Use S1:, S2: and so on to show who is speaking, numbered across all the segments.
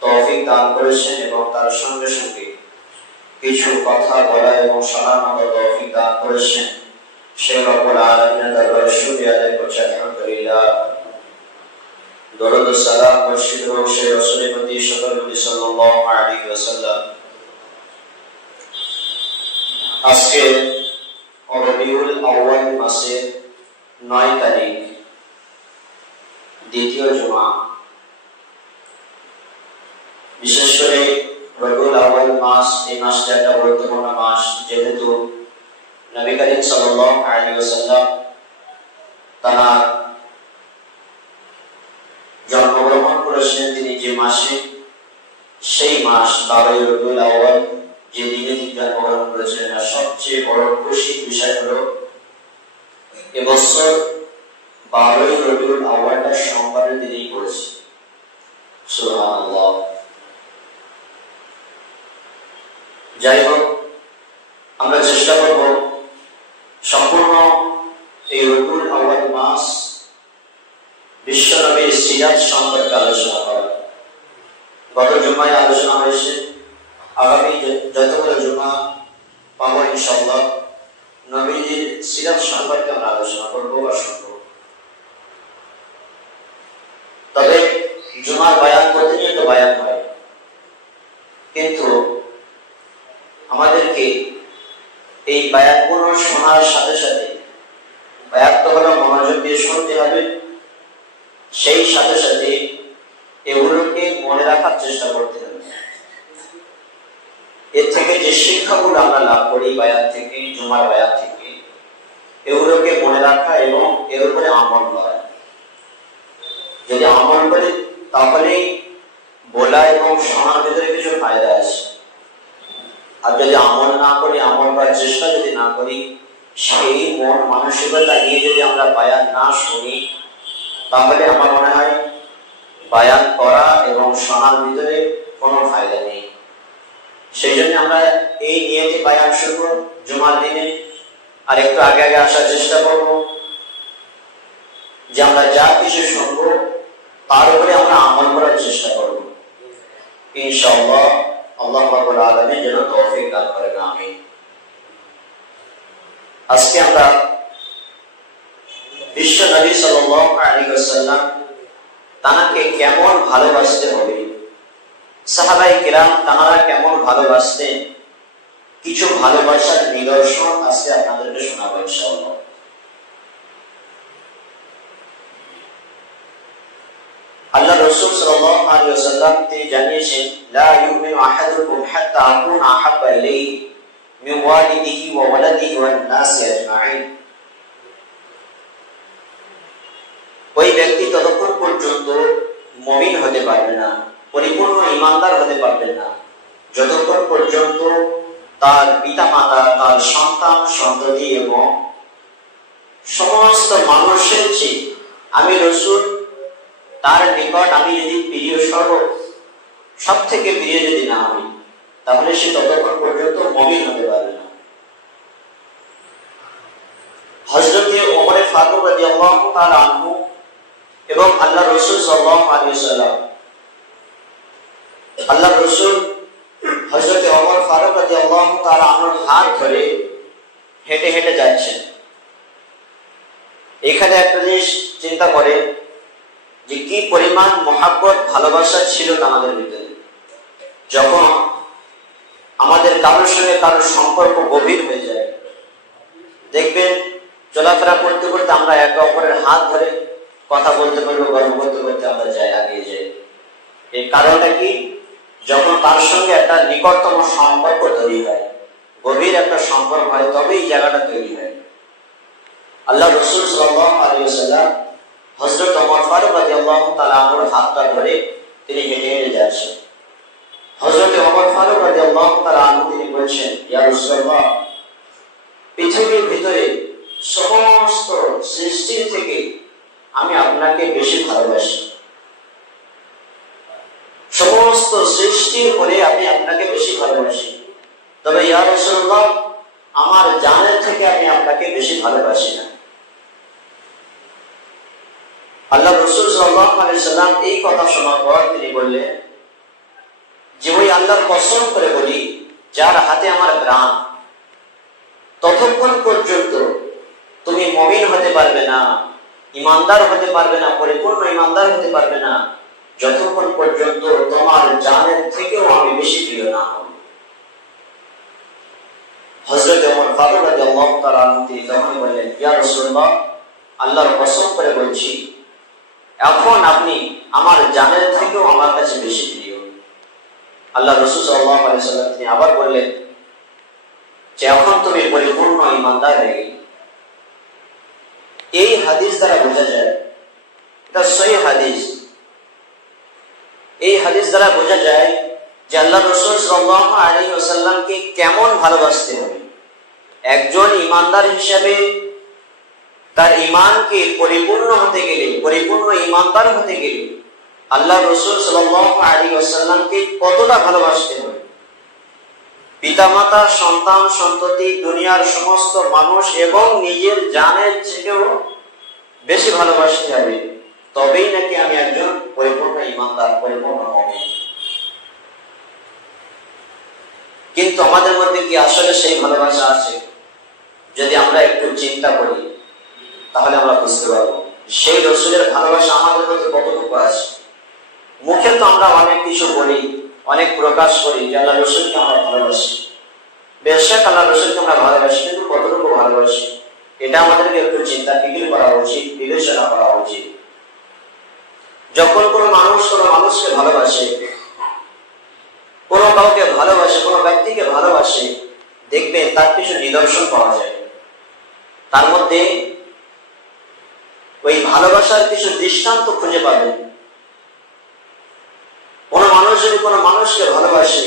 S1: তৌফিক দান করেছেন এবং তার সঙ্গে সঙ্গে কিছু কথা বলা এবং শোনার মতো তৌফিক দান করেছেন। সে রব্বুল আলামিনের দরবারে আদায় করছি, আলহামদুলিল্লাহ। দরুদ সালাম সে রাসূলের প্রতি সকল আজকে রবিউল আউয়াল মাসের তারিখ, দ্বিতীয় জুমা। বিশেষ করে রবিউল আউয়াল মাস, এই মাসটা একটা গুরুত্বপূর্ণ মাস। যেহেতু নবী করিম সাল্লাল্লাহু আলাইহি ওয়াসাল্লাম তারা জন্মগ্রহণ করেছিলেন তিনি যে মাসে, সেই মাস বারোই রবিউল আউয়াল যে দিনে তিনি জন্মগ্রহণ করেছিলেন। আর সবচেয়ে বড় খুশির বিষয় হলো, এবছর বারোই রবিউল আউয়ালটা যাই হোক, আমরা চেষ্টা করব সম্পূর্ণ এই রবিউল আউয়াল মাস বিশ্বনবীর সিরাজ সম্পর্কে আলোচনা করা। গত জুমায় আলোচনা হয়েছে। আগামী যতগুলো জুমা পাবো ইনশাল্লাহ নবীজির সিরাজ সম্পর্কে আমরা আলোচনা করব বা তবে জুমার বায়ান প্রতিনিয়ত বায়ান হয় কিন্তু আমাদেরকে এই বায়াতগুলো শোনার সাথে সাথে বায়াত তো হলো মনোযোগ দিয়ে শুনতে হবে। সেই সাথে সাথে এগুলোকে মনে রাখার চেষ্টা করতে হবে। এর থেকে যে শিক্ষাগুলো আমরা লাভ করি বায়াত থেকে, জুমার বায়াত থেকে এগুলোকে মনে রাখা এবং এর উপরে আমল করা। যদি আমল করি তাহলেই বলা এবং শোনার ভিতরে কিছু ফায়দা আছে। আর যদি আমল না করি, আমল করার চেষ্টা যদি না করি সেই মন মানসিকতা নিয়ে যদি আমরা বায়ান না শুনি, তাহলে আমার মনে হয় বায়ান করা এবং শোনার ভিতরে কোনো ফায়দা নেই। সেই জন্য আমরা এই নিয়তে বায়ান শুনব। জুমার দিনে আর একটু আগে আগে আসার চেষ্টা করব যে আমরা যা কিছু শুনব, তার উপরে আমরা আমল করার চেষ্টা করব। ইনশাআল্লাহ, আল্লাহ আলামিন যেন তৌফিক দান করেন, আমিন। আজকে আমরা বিশ্ব নবী সাল্লাল্লাহু আলাইহি কেমন ভালোবাসতে হবে? সাহাবাই কিরাম তানারা কেমন ভালোবাসতেন? কিছু ভালোবাসার নিদর্শন আজকে আপনাদেরকে শোনাবো ইনশাআল্লাহ। আল্লাহ রাসূল ওয়াসাল্লাম তিনি জানিয়েছেন, লা ইউমিনু আহাদুকুম হাত্তা আকুনা আহাব্বা ইলাইহি ওয়া ওয়ালাদিহি ওয়ান নাসি আজমাইন ওই ব্যক্তি ততক্ষণ পর্যন্ত মমিন হতে পারবে না, পরিপূর্ণ ইমানদার হতে পারবে না। যতক্ষণ পর্যন্ত তার পিতা মাতা তার সন্তান, সন্ততি এবং সমস্ত মানুষের চেয়ে আমি রসুল, তার নিকট আমি যদি প্রিয় সর্ব সব থেকে প্রিয় যদি না হই তাহলে সে ততক্ষণ পর্যন্ত মমিন হতে পারবে না। হজরতে ওমরে ফারুক রাদিয়াল্লাহু তাআলা আনহু এবং আল্লাহ আল্লাহ ওমর ফারুক আনহুর হাত ধরে হেঁটে হেঁটে যাচ্ছেন। এখানে একটা জিনিস চিন্তা করে যে কি পরিমাণ মহাব্বত, ভালোবাসা ছিল আমাদের ভিতরে। যখন আমাদের কারোর সঙ্গে কারোর সম্পর্ক গভীর হয়ে যায়। দেখবেন, চলাফেরা করতে করতে আমরা একে অপরের হাত ধরে কথা বলতে পারব গল্প করতে করতে আমরা যাই আগে যাই। এর কারণটা কি? যখন তার সঙ্গে একটা নিকটতম সম্পর্ক তৈরি হয়, গভীর একটা সম্পর্ক হয়, তবেই জায়গাটা তৈরি হয়। আল্লাহ রসুল ওয়াসাল্লাম হযরত ওমর ফারুক রাদিয়াল্লাহু তাআলা আনহুর হাতটা ধরে তিনি হেঁটে হেঁটে যাচ্ছেন। রাদিয়াল্লাহু তাআলা তিনি বলছেন পৃথিবীর ভিতরে সমস্ত সৃষ্টির থেকে আমি আপনাকে বেশি ভালোবাসি। সমস্ত সৃষ্টির পরে আমি আপনাকে বেশি ভালোবাসি। তবে ইয়া রাসূলুল্লাহ, আমার জানের থেকে আমি আপনাকে বেশি ভালোবাসি না। আল্লাহ রসুল সাল্লাল্লাহু আলাইহি সাল্লাম এই কথা শোনার পর তিনি বললেন যে ওই আল্লাহর কসম করে বলি, যার হাতে আমার প্রাণ, ততক্ষণ পর্যন্ত তুমি মমিন হতে পারবে না, ইমানদার হতে পারবে না, পরিপূর্ণ ইমানদার হতে পারবে না, যতক্ষণ পর্যন্ত তোমার জানের থেকেও আমি বেশি প্রিয় না হব আল্লাহর করে বলছি, এখন আপনি আমার জানের থেকেও আমার কাছে বেশি প্রিয়। আল্লাহ রসুল তিনি আবার বললেন, যে এখন তুমি পরিপূর্ণ ইমানদার হয়ে গেলে। এই হাদিস দ্বারা বোঝা যায়, এটা সহি হাদিস। এই হাদিস দ্বারা বোঝা যায় যে আল্লাহ রসুল সাল্লাল্লাহু আলী ওসাল্লামকে কেমন ভালোবাসতে হবে। একজন ইমানদার হিসেবে তার ইমানকে পরিপূর্ণ হতে গেলে, পরিপূর্ণ ইমানদার হতে গেলে আল্লাহ রসুল আলাইহি ওয়াসাল্লামকে কতটা ভালোবাসতে হবে পিতামাতা, সন্তান, সন্ততি, দুনিয়ার সমস্ত মানুষ এবং নিজের জানের থেকেও বেশি ভালোবাসতে হবে। তবেই নাকি আমি একজন পরিপূর্ণ ইমানদার, পরিপূর্ণ মুমিন। কিন্তু আমাদের মধ্যে কি আসলে সেই ভালোবাসা আছে? যদি আমরা একটু চিন্তা করি, তাহলে আমরা বুঝতে পারব। সেই রসুলের ভালোবাসা আমাদের মধ্যে কতটুকু আছে? মুখে তো আমরা অনেক কিছু বলি, অনেক প্রকাশ করি, যে আল্লাহ রসুলকে আমরা ভালোবাসি। বেশাক আল্লাহ রসুলকে আমরা ভালোবাসি, কিন্তু কতটুকু ভালোবাসি? এটা আমাদেরকে একটু চিন্তা, ফিকির করা উচিত, বিবেচনা করা উচিত। যখন কোনো মানুষ কোনো মানুষকে ভালোবাসে, কোনো কাউকে ভালোবাসে, কোনো ব্যক্তিকে ভালোবাসে, দেখবেন তার কিছু নিদর্শন পাওয়া যায়। তার মধ্যে ওই ভালোবাসার কিছু দৃষ্টান্ত খুঁজে কোনো মানুষ যদি কোনো মানুষকে ভালোবাসে।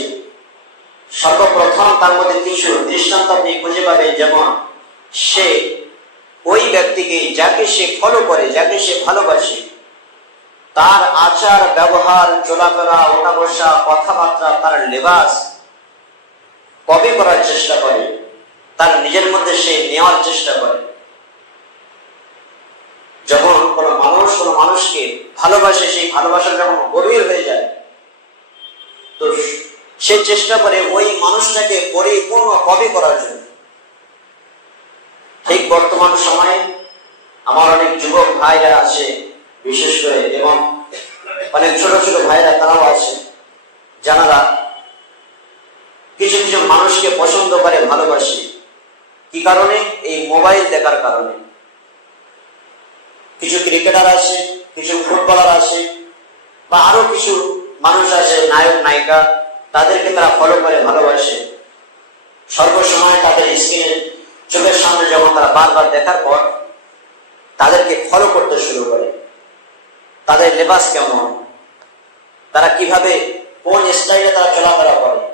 S1: সর্বপ্রথম তার মধ্যে কিছু দৃষ্টান্ত আপনি খুঁজে পাবেন, যেমন সে ওই ব্যক্তিকে যাকে সে ফলো করে, যাকে সে ভালোবাসে, তার আচার, ব্যবহার, চলাফেরা ওঠা বসা কথাবার্তা, তার লেবাস কপি করার চেষ্টা করে, তার নিজের মধ্যে সে নেওয়ার চেষ্টা করে। যখন কোনো মানুষ কোনো মানুষকে ভালোবাসে, সেই ভালোবাসা যখন গভীর হয়ে যায় তো সে চেষ্টা করে ওই মানুষটাকে পরিপূর্ণ কপি করার জন্য। ঠিক বর্তমান সময়ে আমার অনেক যুবক ভাইরা আছে, বিশেষ করে এবং অনেক ছোট ছোট ভাইরা তারাও আছে, যারা কিছু কিছু মানুষকে পছন্দ করে, ভালোবাসে। কি কারণে? এই মোবাইল দেখার কারণে। কিছু ক্রিকেটার আছে, কিছু ফুটবলার আছে, বা আরও কিছু মানুষ আছে নায়ক, নায়িকা, তাদেরকে তারা ফলো করে, ভালোবাসে। সর্বসময় তাদের স্ক্রিনে চোখের সামনে যখন তারা বারবার দেখার পর, তাদেরকে ফলো করতে শুরু করে। তাদের লেবাস কেমন? তারা কীভাবে, কোন স্টাইলে তারা চলাফেরা করে?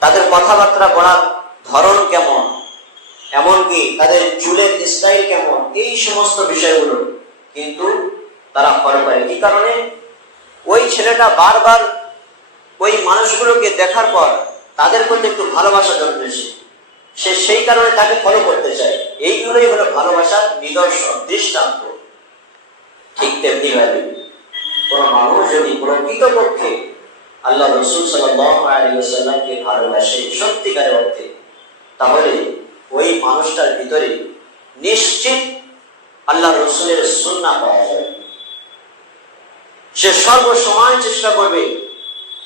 S1: তাদের কথাবার্তা বলার ধরন কেমন? এমনকি তাদের চুলের স্টাইল কেমন? এই সমস্ত বিষয়গুলো কিন্তু তারা ফলো করে। কি কারণে? ওই ছেলেটা বারবার ওই মানুষগুলোকে দেখার পর তাদের প্রতি একটু ভালোবাসা জন্মেছে। সে সেই কারণে তাকে ফলো করতে চায়। এইগুলোই হলো ভালোবাসার নিদর্শন, দৃষ্টান্ত। ঠিক তেমনি ভাবে কোন মানুষ যদি প্রকৃতপক্ষে আল্লাহ রসুল সাল্লামকে ভালোবাসে সত্যিকারের অর্থে, তাহলে ওই মানুষটার ভিতরে নিশ্চিত আল্লাহ রসুলের সুন্না পাওয়া যাবে। সে সর্বসময় চেষ্টা করবে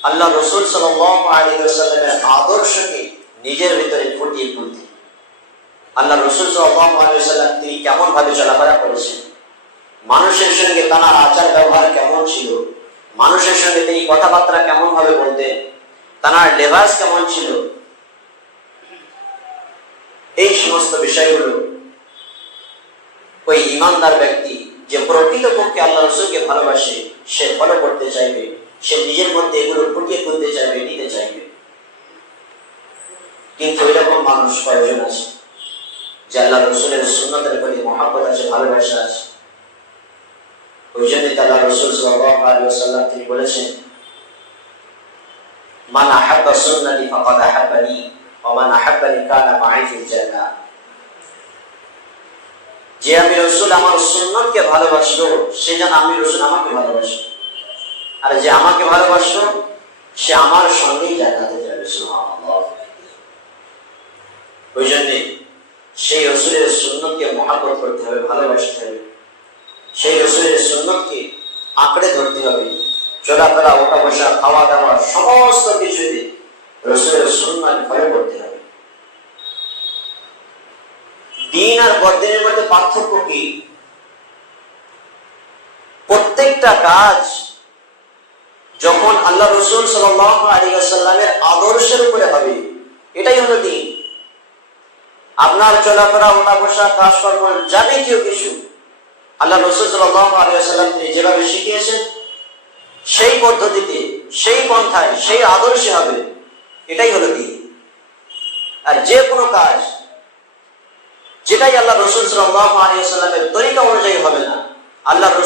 S1: আল্লাহ রসুল সাল্লামের আদর্শকে নিজের ভিতরে ফুটিয়ে তুলতে। আল্লাহ রসুল সাল্লাম তিনি কেমন ভাবে চলাফেরা করেছেন? মানুষের সঙ্গে তার আচার ব্যবহার কেমন ছিল? মানুষের সঙ্গে তিনি কথাবার্তা কেমন ভাবে বলতেন? তার লেবাস কেমন ছিল? এই সমস্ত বিষয়গুলো ওই ইমানদার ব্যক্তি যে প্রকৃতপক্ষে আল্লাহ রসুলকে ভালোবাসে সে ফলো করতে চাইবে, সে নিজের মধ্যে এগুলো ফুটিয়ে তুলতে চাইবে, নিতে চাইবে। কিন্তু এরকম মানুষ কয়েকজন আছে? যে আল্লাহ রসুলের সুন্নতের প্রতি মহাব্বত আছে, ভালোবাসা আছে। ওই জন্য আল্লাহ রসুল সাল্লাম তিনি বলেছেন, মান আহাব্বা সুন্নতি ফাকাদ আহাব্বানি, ওয়া মান আহাব্বানি কানা মাই জান্নাহ যে আমি রসুল, আমার সুন্নতকে ভালোবাসলো, সে যেন আমি রসুল, আমাকে ভালোবাসলো আর যে আমাকে ভালোবাসলো, সে আমার সঙ্গেই জান্নাতে যাবে সুবহানাল্লাহ। ওই জন্যে সেই রসুলের সুন্নতকে মহাব্বত করতে হবে, ভালোবাসতে হবে। সেই রসুলের সুন্নতকে আঁকড়ে ধরতে হবে। চলাফেরা ওঠা বসা খাওয়া দাওয়া সমস্ত কিছুতে রসুলের সুন্নাত ভয় করতে হবে। দিন আর বদিনের মধ্যে পার্থক্য কি? প্রত্যেকটা কাজ যখন আল্লাহ রসুল সাল্লামের আদর্শের উপরে হবে, এটাই হলো দিন। আপনার চলাফেরা ওঠা বসা কাজকর্ম, যাবতীয় কিছু আল্লাহ রসুল সাল্লাম যেভাবে শিখিয়েছেন, সেই পদ্ধতিতে, সেই পন্থায়, সেই আদর্শে হবে, এটাই হলো দিন। আর যে কোনো কাজ যেটাই আল্লাহ রসুল সাল্লামের তরিকা অনুযায়ী হবে না আল্লাহ